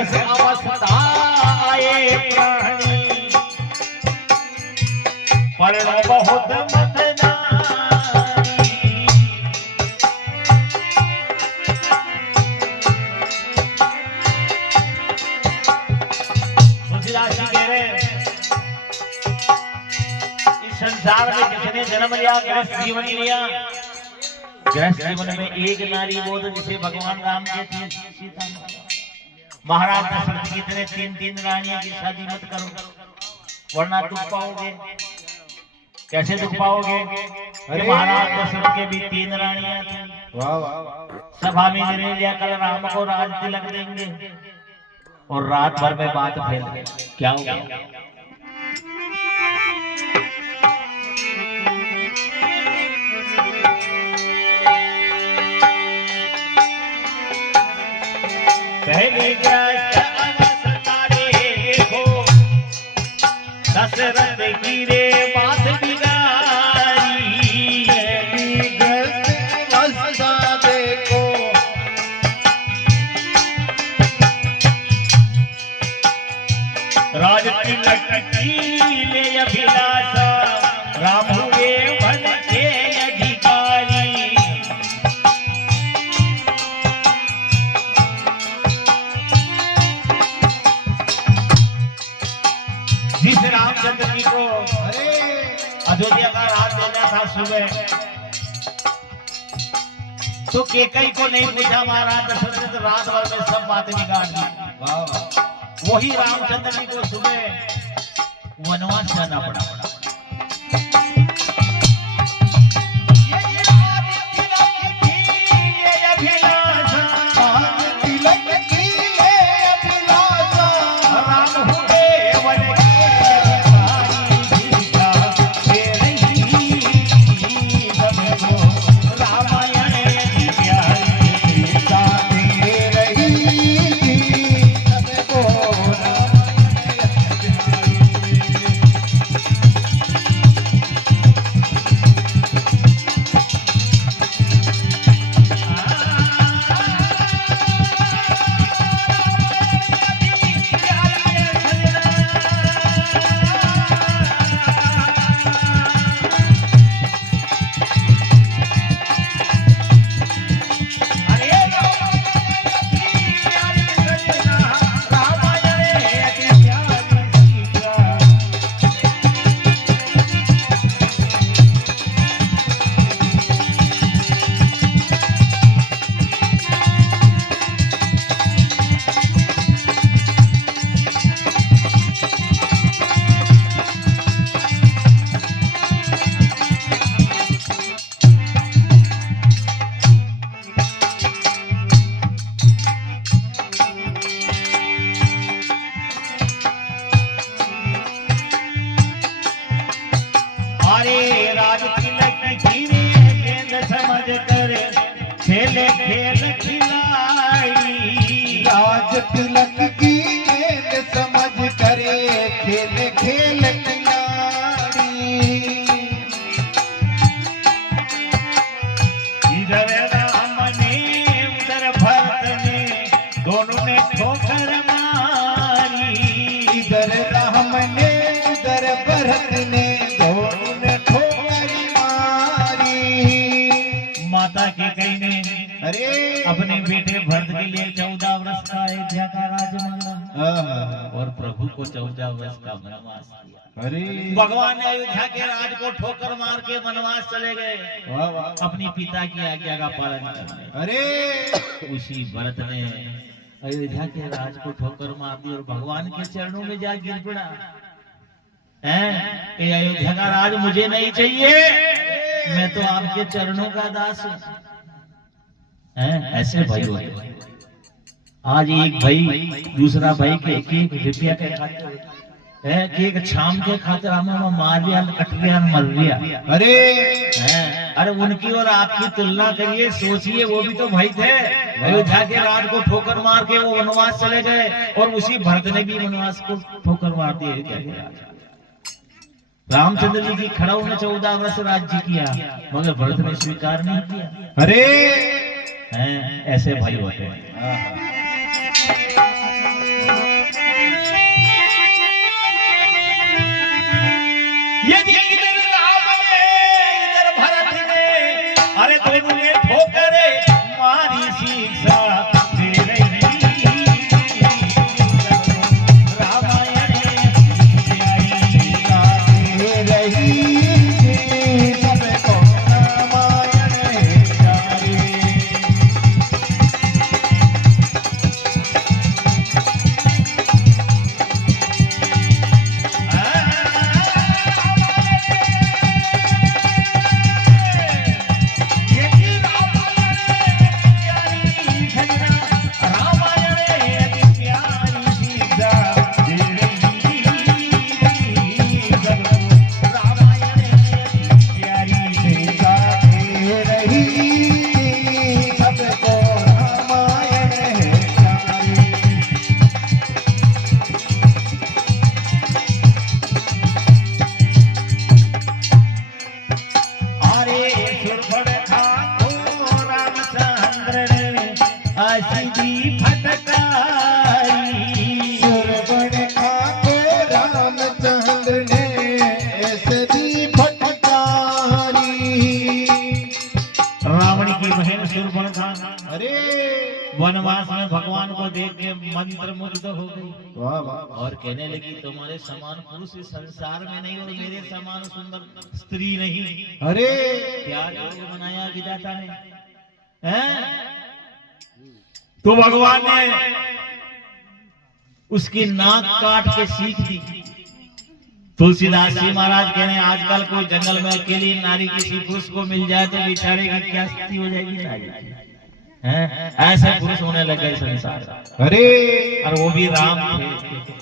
ग्रस्त अवस्था आए प्राणी, पर्ण बहुत मतदारी। तुलसीदास जी कह रहे इस संसार में जिसने जन्म लिया, गृहस्थ जीवन लिया, गृहस्थ जीवन में एक नारी वो तो जिसे भगवान राम के सीता महाराज दशरथ की तरह तीन तीन रानियों की शादी मत करो वरना दुख पाओगे। कैसे दुख पाओगे? अरे महाराज दशरथ के भी तीन रानियां थी। वाह वाह। सभा में निर्णय लिया कल राम को राज तिलक देंगे और रात भर में बात फैल गई। क्या हो गया? पहले अवस्था देखो दशरथ की रे बात बिगाड़ी। अवस्था देखो राज तिलक की ले अभिलाषा, राम हुए वन के अधिकारी। जिस रामचंद्र जी को अयोध्या का राज देना था सुबह, तो केकई को नहीं पूछा महाराज दशरथ, रात भर में सब बातें बिगाड़ दी। वही रामचंद्र जी को सुबह वनवास जाना पड़ा। खेले खेल खिलाड़ी, राज तिलक की गेंद समझ करे खेले खेल खिलाड़ी। इधर राम ने उधर भरत ने दोनों ने ठोकर मारी। इधर राम ने उधर भरत ने दोनों ने ठोकर मारी। माता के कई ने अपने बेटे भरत के लिए 14 वर्ष का अयोध्या का राज मांगा और प्रभु को 14 वर्ष का वनवास दिया। अरे भगवान ने अयोध्या के राज को ठोकर मार के वनवास चले गए अपनी पिता की आज्ञा का पालन करने। अरे उसी भरत ने अयोध्या के राज को ठोकर मार दी और भगवान के चरणों में जा गिर पड़ा। अयोध्या का राज मुझे नहीं चाहिए, मैं तो आपके चरणों का दास हूं। ऐसे भाई होते। आज एक भाई दूसरा भाई के एक रुपया के खातिर एक शाम के खातिर हमें मार दिया, कट गया, मर गया। अरे उनकी और आपकी तुलना करिए, सोचिए वो भी तो भाई थे। अयोध्या के राज को ठोकर मार के वो वनवास चले गए और उसी भरत ने भी वनवास को ठोकर मार दिया। रामचंद्र जी की खड़ाऊ ने 14 वर्ष राज्य किया मगर भरत ने स्वीकार नहीं किया। अरे ऐसे भाई होते हैं। देख के मंत्र मुग्ध हो गई वाह वाह और कहने लगी तुम्हारे समान पुरुष इस संसार में नहीं और मेरे समान सुंदर स्त्री नहीं। अरे क्या जोग बनाया विधाता ने, हैं? तो भगवान ने उसकी नाक काट के सीख दी। तुलसीदास जी महाराज कह रहे हैं आजकल कोई जंगल में अकेली नारी किसी पुरुष को मिल जाए तो बेचारे की क्या स्थिति हो जाएगी नारी, हैं? ऐसे पुरुष होने लगे संसार। अरे और वो भी राम थे।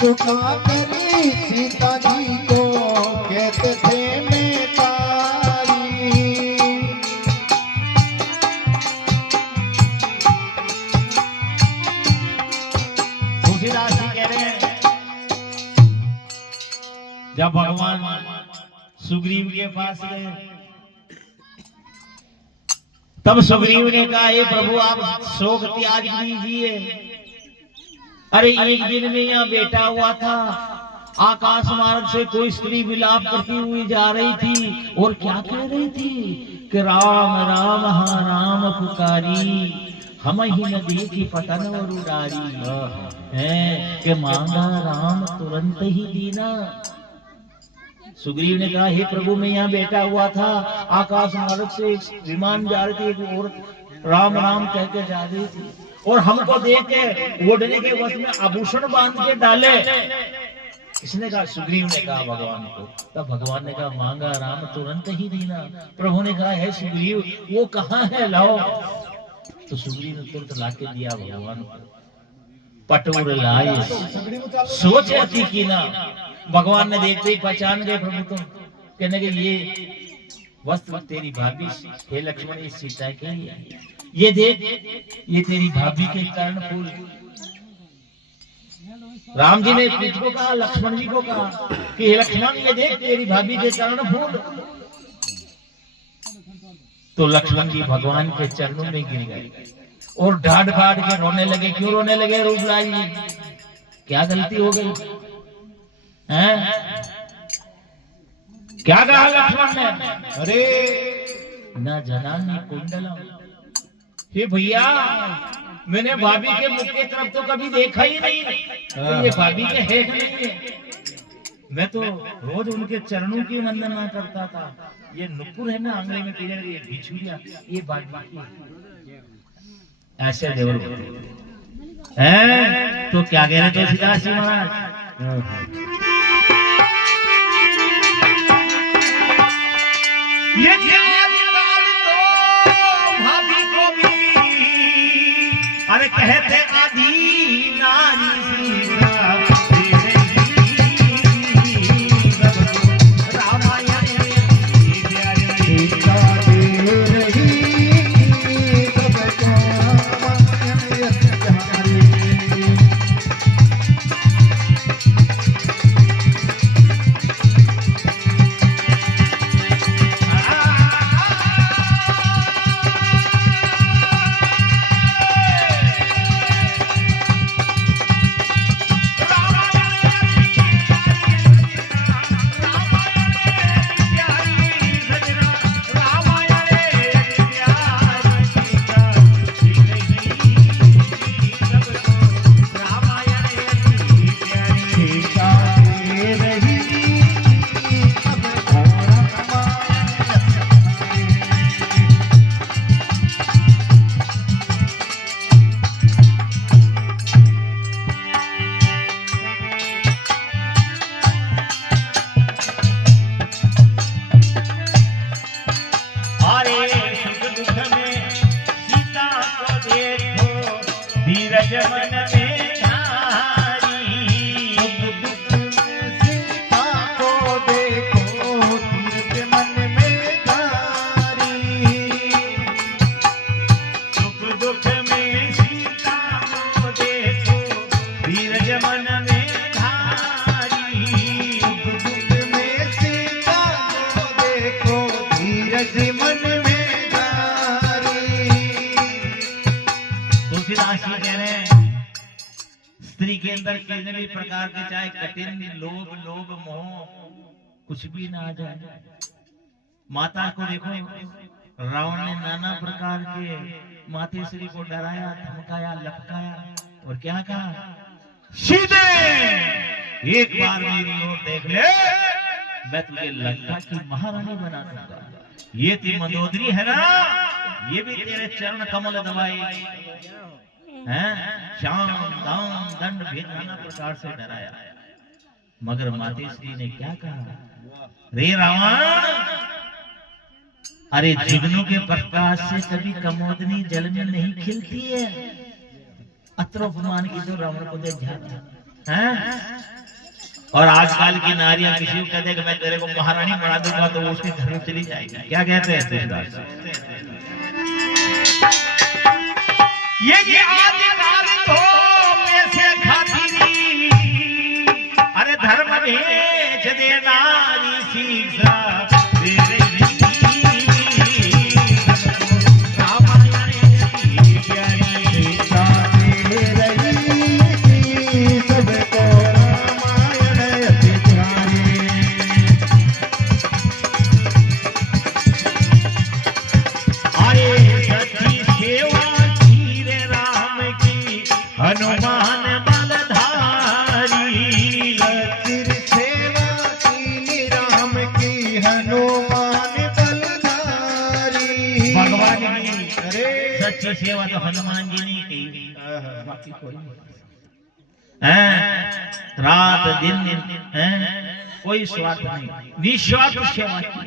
झुका करी सीता जी को कहते थे मैं तारी। तुलसीदास जी कह रहे हैं जब भगवान सुग्रीव के पास गए तब सुग्रीव ने कहा हे प्रभु आप शोक त्याग कीजिए। अरे एक दिन में यहाँ बेटा हुआ था, आकाश मार्ग से कोई स्त्री विलाप करती हुई जा रही थी और क्या कह रही थी कि राम राम हाँ राम पुकारी, हम ही न देखी पतन और उडारी है कि मांगा राम तुरंत ही दीना। सुग्रीव ने कहा हे प्रभु मैं यहाँ बैठा हुआ था, आकाश मार्ग से विमान जा रही थी, एक औरत राम राम कह के जा रही थी और हमको देख के ओढ़ने के वक्त में आभूषण बांध के डाले। इसने कहा, सुग्रीव ने कहा भगवान को, तब भगवान ने कहा मांगा राम तुरंत ही दीना। प्रभु ने कहा है सुग्रीव वो कहाँ है लाओ। तो सुग्रीव ने तुरंत लाके दिया भगवान को। पटोर लाए सोच थी की ना, भगवान ने देखते ही पहचान गए प्रभु तुम, कहने के ये वस्त्र तेरी भाभी हे लक्ष्मण ये सीता के लिए, ये देख ये तेरी भाभी के कर्ण फूल। राम जी ने को कहा लक्ष्मण जी को कहा कि हे लक्ष्मण ये देख तेरी भाभी के कर्ण फूल। तो लक्ष्मण जी भगवान के चरणों में गिर गए और ढाढ़ ढाढ़ के रोने लगे। क्यों रोने लगे रूपलाल जी, क्या गलती हो गई हैं? क्या कहा लक्ष्मण ने? अरे न जनानी कुंडलम, हे भैया मैंने भाभी के मुख की तरफ तो कभी देखा ही नहीं, तो ये भाभी के हेठ नहीं है। मैं तो रोज उनके चरणों की वंदना करता था। ये नुपुर है ना आंगले में पीने ये बिछुरिया ये भाभी ऐसे देवर हैं। तो क्या कह रहे थे तुलसीदास जी महाराज, ये आजकल तो भाभी को भी अरे कहते आदि नारी सीता रामायण धीरज मन में धारी। सीता को देखो धीरज मन में धारी। सुख दुख में सीता को देखो धीरज मन में धारी। सुख दुख में सीता को देखो धीरज मन में धारी। तुलसीदास जी कह रहे हैं स्त्री के अंदर किसी भी प्रकार के चाहे कठिन लोभ मोह कुछ भी ना आ जाए। माता को देखो रावण ने नाना प्रकार के माते श्री को डराया धमकाया लपकाया और क्या कहा, सीधे एक बार मेरी ओर देख ले मैं तुझे लंका की महारानी बना दूंगा। ये थी मंदोदरी है ना, ये भी तेरे चरण कमल दबाए हैं। शाम दाम दंड भेद नाना प्रकार से डराया, मगर मातेश्री ने क्या कहा, रे रावण अरे जुगनू के प्रकाश से कभी कमोदनी जल में नहीं खिलती है। अत्रोपमान की तो रावण को दे जाता है। और आजकल की नारियां किसी को कह दे कि मैं तेरे को महारानी बना दूंगा तो वो उसके घर में चली जाएगी। क्या कहते हैं तुलसीदास? ये आदिकाल तो में से खातिरी, अरे धर्म भेज दे नारी शिक्षा दे रही। रामायण की प्यारी शिक्षा दे रही सबको रामायण अति प्यारी। अरे सच्ची सेवा की रे राम की हनुमान बलधारी। सच्ची सेवा की राम की हनुमान बलधारी। भगवान की अरे सच्ची सेवा तो हनुमान जी ने की, बाकी कोई नहीं। रात दिन कोई स्वार्थ नहीं, निस्वार्थ सेवा की,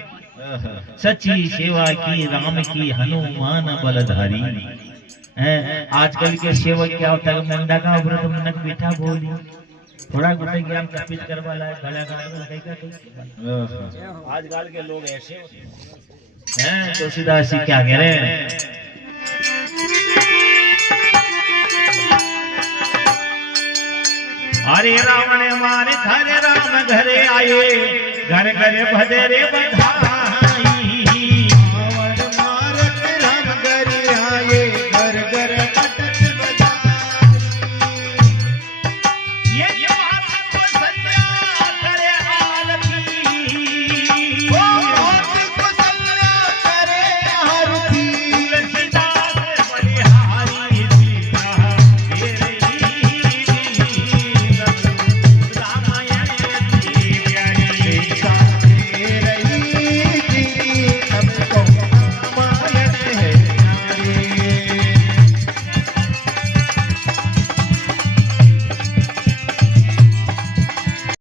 सच्ची सेवा की राम की हनुमान बलधारी। आजकल के सेवक क्या होता है, मंडा का व्रत मनक मीठा बोली थोड़ा गुटे ज्ञान कपित करवा लाए गला का आजकल के लोग ऐसे हैं। तुलसीदास जी क्या कह रहे हैं, अरे रावण मारे थारे राम घरे आए, घर घरे भदरे बधा